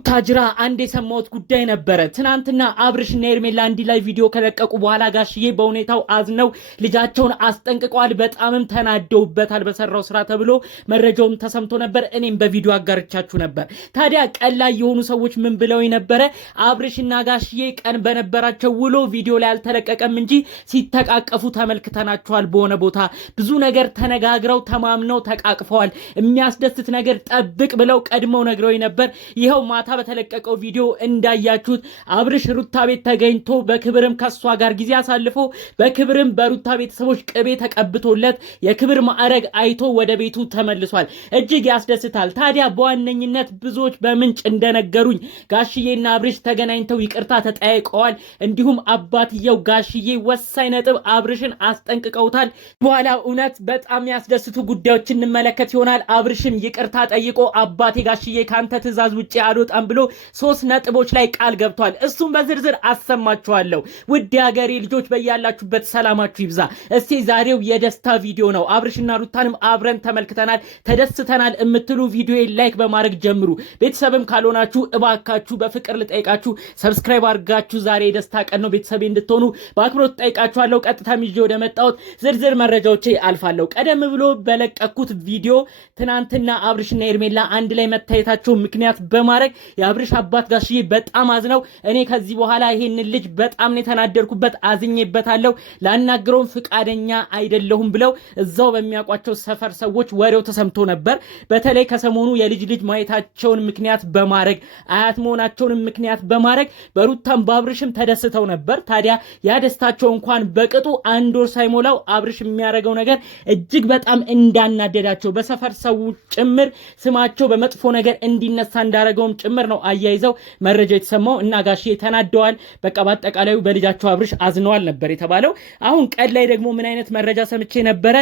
ቡታጅራ አንድ የሰማሁት ጉዳይ ነበረ። ትናንትና አብርሽና ኤርሜላ አንዲ ላይ ቪዲዮ ከለቀቁ በኋላ ጋሽዬ በሁኔታው አዝነው ልጃቸውን አስጠንቅቀዋል። በጣምም ተናደውበታል በሰራው ስራ ተብሎ መረጃውም ተሰምቶ ነበር። እኔም በቪዲዮ አጋርቻችሁ ነበር። ታዲያ ቀን ላይ የሆኑ ሰዎች ምን ብለው ነበረ? አብርሽና ጋሽዬ ቀን በነበራቸው ውሎ ቪዲዮ ላይ አልተለቀቀም እንጂ ሲተቃቀፉ ተመልክተናቸዋል። በሆነ ቦታ ብዙ ነገር ተነጋግረው ተማምነው ተቃቅፈዋል። የሚያስደስት ነገር ጠብቅ ብለው ቀድመው ነግረው ነበር። ይሄው ማታ በተለቀቀው ቪዲዮ እንዳያችሁት አብርሽ ሩታ ቤት ተገኝቶ በክብርም ከሷ ጋር ጊዜ አሳልፎ በክብርም በሩታ ቤተሰቦች ቅቤ ተቀብቶለት የክብር ማዕረግ አይቶ ወደ ቤቱ ተመልሷል። እጅግ ያስደስታል። ታዲያ በዋነኝነት ብዙዎች በምንጭ እንደነገሩኝ ጋሽዬና አብርሽ ተገናኝተው ይቅርታ ተጠያይቀዋል። እንዲሁም አባትየው ጋሽዬ ወሳኝ ነጥብ አብርሽን አስጠንቅቀውታል። በኋላ እውነት በጣም ያስደስቱ ጉዳዮች እንመለከት ይሆናል። አብርሽም ይቅርታ ጠይቆ አባቴ ጋሽዬ ካንተ ትእዛዝ ውጪ አልወጣም ብሎ 3 ነጥቦች ላይ ቃል ገብቷል። እሱም በዝርዝር አሰማችኋለሁ። ውድ ሀገሬ ልጆች በያላችሁበት ሰላማችሁ ይብዛ። እስቲ ዛሬው የደስታ ቪዲዮ ነው። አብርሽና ሩታንም አብረን ተመልክተናል፣ ተደስተናል የምትሉ ቪዲዮ ላይክ በማድረግ ጀምሩ። ቤተሰብም ካልሆናችሁ እባካችሁ በፍቅር ልጠይቃችሁ ሰብስክራይብ አድርጋችሁ ዛሬ የደስታ ቀን ነው ቤተሰቤ እንድትሆኑ በአክብሮት ጠይቃችኋለሁ። ቀጥታ ይዤ ወደ መጣሁት ዝርዝር መረጃዎቼ አልፋለሁ። ቀደም ብሎ በለቀኩት ቪዲዮ ትናንትና አብርሽና ኤርሜላ አንድ ላይ መታየታቸው ምክንያት በማድረግ የአብርሽ አባት ጋሽዬ በጣም አዝነው እኔ ከዚህ በኋላ ይሄንን ልጅ በጣም ነው ተናደርኩበት፣ አዝኜበታለሁ፣ ላናግረውም ፍቃደኛ አይደለሁም ብለው እዛው በሚያውቋቸው ሰፈር ሰዎች ወሬው ተሰምቶ ነበር። በተለይ ከሰሞኑ የልጅ ማየታቸውን ምክንያት በማድረግ አያት መሆናቸውን ምክንያት በማድረግ በሩታም በአብርሽም ተደስተው ነበር። ታዲያ ያ ደስታቸው እንኳን በቅጡ 1 ወር ሳይሞላው አብርሽ የሚያደርገው ነገር እጅግ በጣም እንዳናደዳቸው በሰፈር ሰው ጭምር ስማቸው በመጥፎ ነገር እንዲነሳ እንዳረገውም ጭምር ነው አያይዘው መረጃ የተሰማው። እና ጋሽዬ ተናደዋል። በቃ በአጠቃላዩ በልጃቸው አብርሽ አዝነዋል ነበር የተባለው። አሁን ቀን ላይ ደግሞ ምን አይነት መረጃ ሰምቼ ነበረ?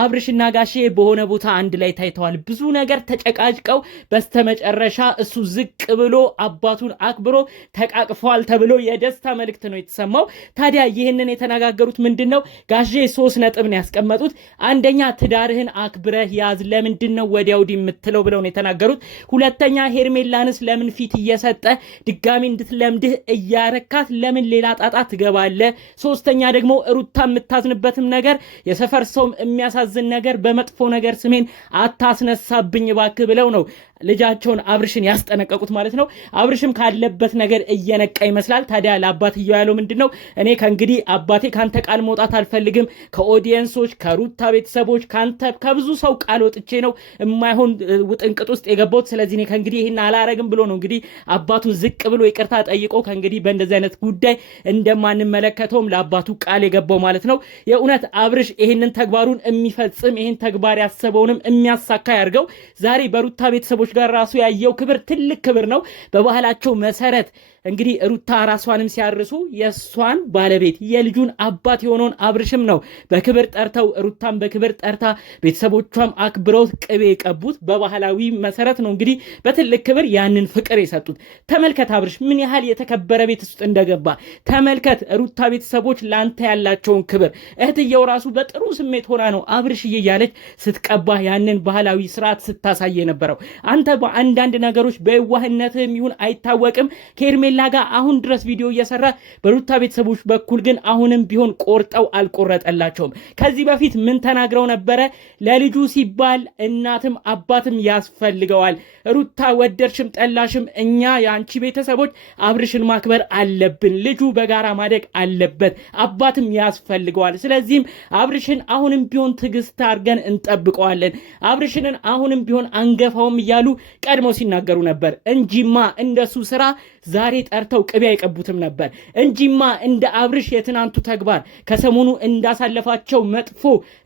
አብርሽና ጋሽዬ በሆነ ቦታ አንድ ላይ ታይተዋል። ብዙ ነገር ተጨቃጭቀው በስተመጨረሻ እሱ ዝቅ ብሎ አባቱን አክብሮ ተቃቅፈዋል ተብሎ የደስታ መልእክት ነው የተሰማው። ታዲያ ይህንን የተነጋገሩት ምንድነው? ጋሽዬ 3 ነጥብ ነው ያስቀመጡት። አንደኛ ትዳርህን አክብረህ ያዝ፣ ለምንድነው ወዲያውዲ የምትለው ብለው ነው የተናገሩት። ሁለተኛ ሄርሜላንስ ለምን ፊት እየሰጠ ድጋሚ እንድትለምድህ እያረካት ለምን ሌላ ጣጣ ትገባለህ? ሶስተኛ ደግሞ ሩታ የምታዝንበትም ነገር የሰፈር ሰው የሚያሳዝን ነገር በመጥፎ ነገር ስሜን አታስነሳብኝ እባክህ ብለው ነው ልጃቸውን አብርሽን ያስጠነቀቁት ማለት ነው። አብርሽም ካለበት ነገር እየነቃ ይመስላል። ታዲያ ለአባትየው ያለው ምንድነው? እኔ ከእንግዲህ አባቴ ካንተ ቃል መውጣት አልፈልግም፣ ከኦዲየንሶች ከሩታ ቤተሰቦች ካንተ ከብዙ ሰው ቃል ወጥቼ ነው የማይሆን ውጥንቅጥ ውስጥ የገባሁት። ስለዚህ እኔ ከእንግዲህ ይሄን አላረግም ብሎ ነው እንግዲህ አባቱን ዝቅ ብሎ ይቅርታ ጠይቆ ከእንግዲህ በእንደዚህ አይነት ጉዳይ እንደማንመለከተውም ለአባቱ ቃል የገባው ማለት ነው። የእውነት አብርሽ ይሄንን ተግባሩን የሚፈጽም ይሄን ተግባር ያሰበውንም የሚያሳካ ያርገው። ዛሬ በሩታ ቤተሰቦች ጋር ራሱ ያየው ክብር ትልቅ ክብር ነው። በባህላቸው መሰረት እንግዲህ ሩታ ራሷንም ሲያርሱ የሷን ባለቤት የልጁን አባት የሆነውን አብርሽም ነው በክብር ጠርተው ሩታም በክብር ጠርታ ቤተሰቦቿም አክብረው ቅቤ የቀቡት በባህላዊ መሰረት ነው። እንግዲህ በትልቅ ክብር ያንን ፍቅር የሰጡት። ተመልከት አብርሽ ምን ያህል የተከበረ ቤት ውስጥ እንደገባ ተመልከት። ሩታ ቤተሰቦች ላንተ ያላቸውን ክብር እህትየው ራሱ በጥሩ ስሜት ሆና ነው አብርሽ እያለች ስትቀባ ያንን ባህላዊ ስርዓት ስታሳይ የነበረው። አንተ በአንዳንድ ነገሮች በዋህነትም ይሁን አይታወቅም ከኤርሜላ ጋር አሁን ድረስ ቪዲዮ እየሰራ በሩታ ቤተሰቦች በኩል ግን አሁንም ቢሆን ቆርጠው አልቆረጠላቸውም። ከዚህ በፊት ምን ተናግረው ነበረ? ለልጁ ሲባል እናትም አባትም ያስፈልገዋል። ሩታ ወደድሽም ጠላሽም እኛ የአንቺ ቤተሰቦች አብርሽን ማክበር አለብን። ልጁ በጋራ ማደግ አለበት። አባትም ያስፈልገዋል። ስለዚህም አብርሽን አሁንም ቢሆን ትዕግስት አድርገን እንጠብቀዋለን። አብርሽንን አሁንም ቢሆን አንገፋውም እያሉ ቀድሞ ሲናገሩ ነበር እንጂማ እንደሱ ስራ ዛሬ ጠርተው ቅቤ አይቀቡትም ነበር እንጂማ እንደ አብርሽ የትናንቱ ተግባር ከሰሞኑ እንዳሳለፋቸው መጥፎ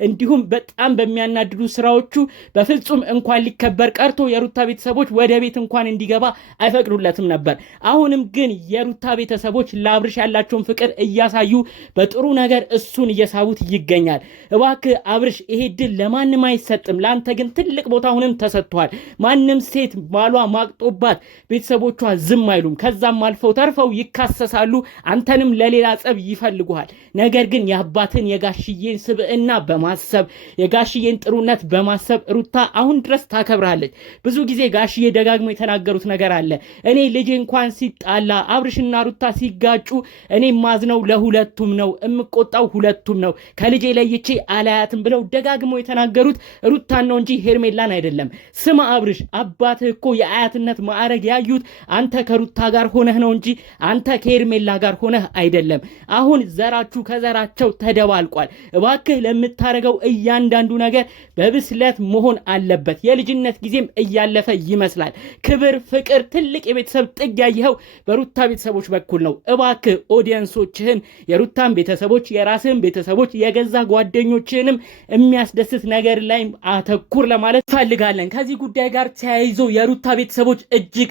እንዲሁም በጣም በሚያናድዱ ስራዎቹ በፍጹም እንኳን ሊከበር ቀርቶ የሩታ ቤተሰቦች ወደ ቤት እንኳን እንዲገባ አይፈቅዱለትም ነበር። አሁንም ግን የሩታ ቤተሰቦች ለአብርሽ ያላቸውን ፍቅር እያሳዩ በጥሩ ነገር እሱን እየሳቡት ይገኛል። እባክህ አብርሽ ይሄ ድል ለማንም አይሰጥም፣ ላንተ ግን ትልቅ ቦታ አሁንም ተሰጥቷል። ማንም ሴት ባሏ ማቅጦባት ቤተሰቦቿ ዝም አይሉም። ከዛም አልፈው ተርፈው ይካሰሳሉ። አንተንም ለሌላ ጸብ ይፈልጉሃል። ነገር ግን የአባትን የጋሽዬን ስብዕና በማሰብ የጋሽዬን ጥሩነት በማሰብ ሩታ አሁን ድረስ ታከብራለች። ብዙ ጊዜ ጋሽዬ ደጋግሞ የተናገሩት ነገር አለ። እኔ ልጅ እንኳን ሲጣላ አብርሽና ሩታ ሲጋጩ እኔ ማዝነው ለሁለቱም ነው፣ እምቆጣው ሁለቱም ነው፣ ከልጄ ለይቼ አላያትም ብለው ደጋግሞ የተናገሩት ሩታን ነው እንጂ ሄርሜላን አይደለም። ስማ አብርሽ፣ አባትህ እኮ የአያትነት ማዕረግ ያዩት አንተ ከሩታ ጋር ሆነህ ነው እንጂ አንተ ከሄርሜላ ጋር ሆነህ አይደለም። አሁን ዘራችሁ ከዘራቸው ተደባልቋል። እባክህ ለምታረገው እያንዳንዱ ነገር በብስለት መሆን አለበት። የልጅነት ጊዜም እያለፈ ይመስላል። ክብር፣ ፍቅር፣ ትልቅ የቤተሰብ ጥግ ያየኸው በሩታ ቤተሰቦች በኩል ነው። እባክህ ኦዲየንሶችህን፣ የሩታን ቤተሰቦች፣ የራስህን ቤተሰቦች፣ የገዛ ጓደኞችህንም የሚያስደስት ነገር ላይ አተኩር ለማለት ፈልጋለን። ከዚህ ጉዳይ ጋር ተያይዞ የሩታ ቤተሰቦች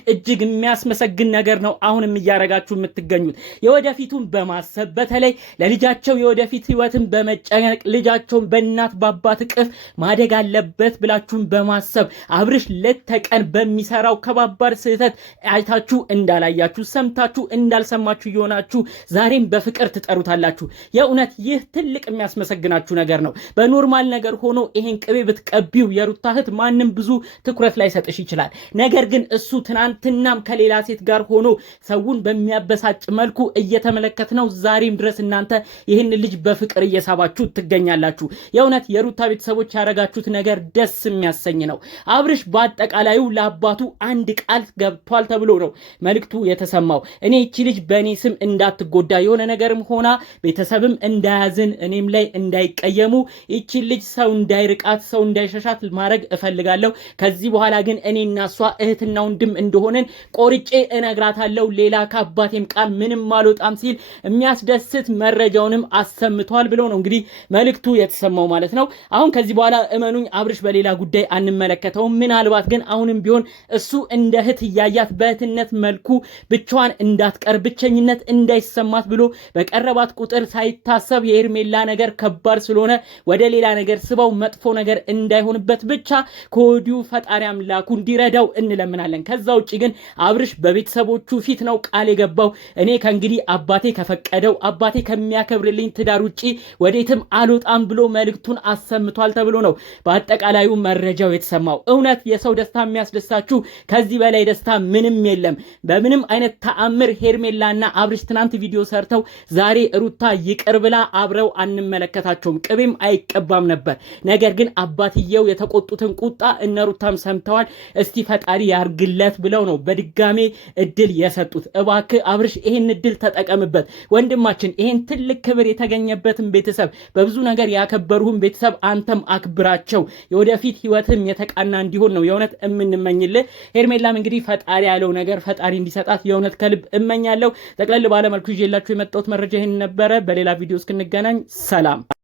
እጅግ የሚያስመሰግን ነገር ነው አሁንም እያረጋችሁ የምትገኙት። የወደፊቱን በማሰብ በተለይ ለልጃቸው የወደፊት ህይወትን በመጨነቅ ልጃቸውን በእናት በአባት እቅፍ ማደግ አለበት ብላችሁን በማሰብ አብርሽ ሌት ተቀን በሚሰራው ከባባድ ስህተት አይታችሁ እንዳላያችሁ ሰምታችሁ እንዳልሰማችሁ እየሆናችሁ ዛሬም በፍቅር ትጠሩታላችሁ። የእውነት ይህ ትልቅ የሚያስመሰግናችሁ ነገር ነው። በኖርማል ነገር ሆኖ ይሄን ቅቤ ብትቀቢው የሩታ እህት ማንም ብዙ ትኩረት ላይ ሰጥሽ ይችላል። ነገር ግን እሱ ትናንትናም ከሌላ ሴት ጋር ሆኖ ሰውን በሚያበሳጭ መልኩ እየተመለከትነው ዛሬም ድረስ እናንተ ይህን ልጅ በፍቅር እየሳባችሁ ትገኛላችሁ። የእውነት የሩታ ቤተሰቦች ያረጋችሁት ነገር ደስ የሚያሰኝ ነው። አብርሽ በአጠቃላዩ ለአባቱ አንድ ቃል ገብቷል ተብሎ ነው መልእክቱ የተሰማው። እኔ እቺ ልጅ በእኔ ስም እንዳትጎዳ የሆነ ነገርም ሆና ቤተሰብም እንዳያዝን እኔም ላይ እንዳይቀየሙ እቺ ልጅ ሰው እንዳይርቃት ሰው እንዳይሸሻት ማድረግ እፈልጋለሁ። ከዚህ በኋላ ግን እኔና እሷ እህትና ወንድም እንደሆነን ቆርጬ እነግራታለሁ። ሌላ ከአባቴም ቃል ምንም አልወጣም ሲል የሚያስደስት መረጃውንም አሰምቷል ብሎ ነው እንግዲህ መልእክቱ የተሰማው ማለት ነው። አሁን ከዚህ በኋላ እመኑኝ አብርሽ በሌላ ጉዳይ አንመለከተውም። ምናልባት ግን አሁንም ቢሆን እሱ እንደ እህት እያያት በእህትነት መልኩ ብቻዋን እንዳትቀር ብቸኝነት እንዳይሰማት ብሎ በቀረባት ቁጥር ሳይታሰብ የሄርሜላ ነገር ከባድ ስለሆነ ወደ ሌላ ነገር ስባው መጥፎ ነገር እንዳይሆንበት ብቻ ከወዲሁ ፈጣሪ አምላኩ እንዲረዳው እንለምናለን። ከዛ ውጭ ግን አብርሽ በቤተሰቦቹ ፊት ነው ቃል የገባው። እኔ ከእንግዲህ አባቴ ከፈቀደው አባቴ ከሚያከብርልኝ ትዳር ውጪ ወዴትም አልወጣም ብሎ መልእክቱን አሰምቷል ተብሎ ነው በአጠቃላዩ መረጃው የተሰማው። እውነት የሰው ደስታ የሚያስደስታችሁ ከዚህ በላይ ደስታ ምንም የለም። በምንም አይነት ተአምር ሄርሜላና አብርሽ ትናንት ቪዲዮ ሰርተው ዛሬ ሩታ ይቅር ብላ አብረው አንመለከታቸውም። ቅቤም አይቀባም ነበር። ነገር ግን አባትየው የተቆጡትን ቁጣ እነ ሩታም ሰምተዋል። እስቲ ፈጣሪ ያርግለት ብለው ነው በድጋሜ እድል የሰጡት። እባክህ አብርሽ ይሄን እድል ተጠቀምበት ወንድማችን። ይሄን ትልቅ ክብር የተገኘበትን ቤተሰብ በብዙ ነገር ያከበሩህን ቤተሰብ አንተም አክብራቸው። የወደፊት ህይወትም የተቃና እንዲሆን ነው የእውነት እምንመኝልህ። ሄርሜላም እንግዲህ ፈጣሪ ያለው ነገር ፈጣሪ እንዲሰጣት የእውነት ከልብ እመኛለሁ። ጠቅለል ባለመልኩ ይዤላችሁ የመጣሁት መረጃ ይሄን ነበረ። በሌላ ቪዲዮ እስክንገናኝ ሰላም።